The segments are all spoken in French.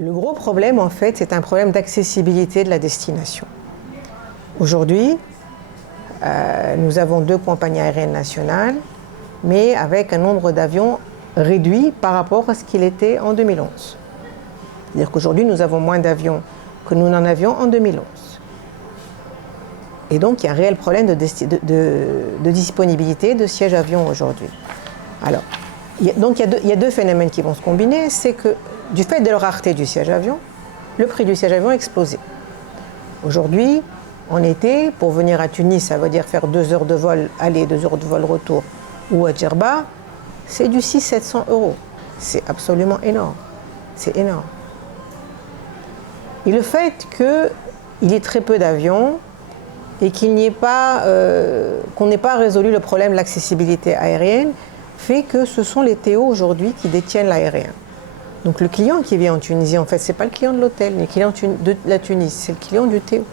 Le gros problème, en fait, c'est un problème d'accessibilité de la destination. Aujourd'hui, nous avons 2 compagnies aériennes nationales, mais avec un nombre d'avions réduit par rapport à ce qu'il était en 2011. C'est-à-dire qu'aujourd'hui, nous avons moins d'avions que nous n'en avions en 2011. Et donc, il y a un réel problème de disponibilité de sièges avions aujourd'hui. Alors, il y a 2 phénomènes qui vont se combiner. C'est que, du fait de la rareté du siège avion, le prix du siège avion a explosé. Aujourd'hui, en été, pour venir à Tunis, ça veut dire faire 2 heures de vol aller, 2 heures de vol retour, ou à Djerba, c'est du 600-700 €. C'est absolument énorme. C'est énorme. Et le fait qu'il y ait très peu d'avions et qu'on n'ait pas résolu le problème de l'accessibilité aérienne fait que ce sont les TO aujourd'hui qui détiennent l'aérien. Donc le client qui vient en Tunisie, en fait, ce n'est pas le client de l'hôtel, ni le client de la Tunisie, c'est le client du TO.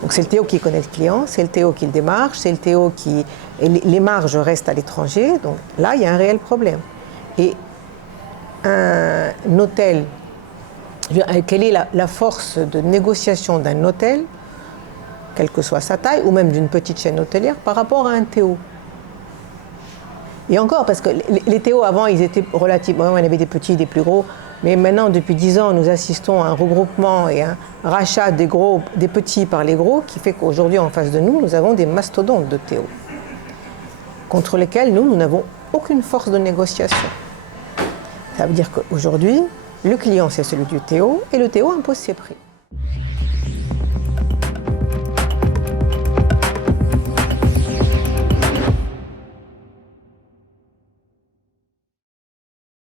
Donc c'est le TO qui connaît le client, c'est le TO qui le démarche, c'est le TO qui... Et les marges restent à l'étranger, donc là, il y a un réel problème. Et un hôtel, quelle est la force de négociation d'un hôtel, quelle que soit sa taille, ou même d'une petite chaîne hôtelière, par rapport à un TO? Et encore, parce que les TO avant, ils étaient relativement... Il y avait des petits, des plus gros, mais maintenant, depuis 10 ans, nous assistons à un regroupement et un rachat des petits par les gros, qui fait qu'aujourd'hui, en face de nous, nous avons des mastodontes de TO, contre lesquels nous n'avons aucune force de négociation. Ça veut dire qu'aujourd'hui, le client, c'est celui du TO, et le TO impose ses prix.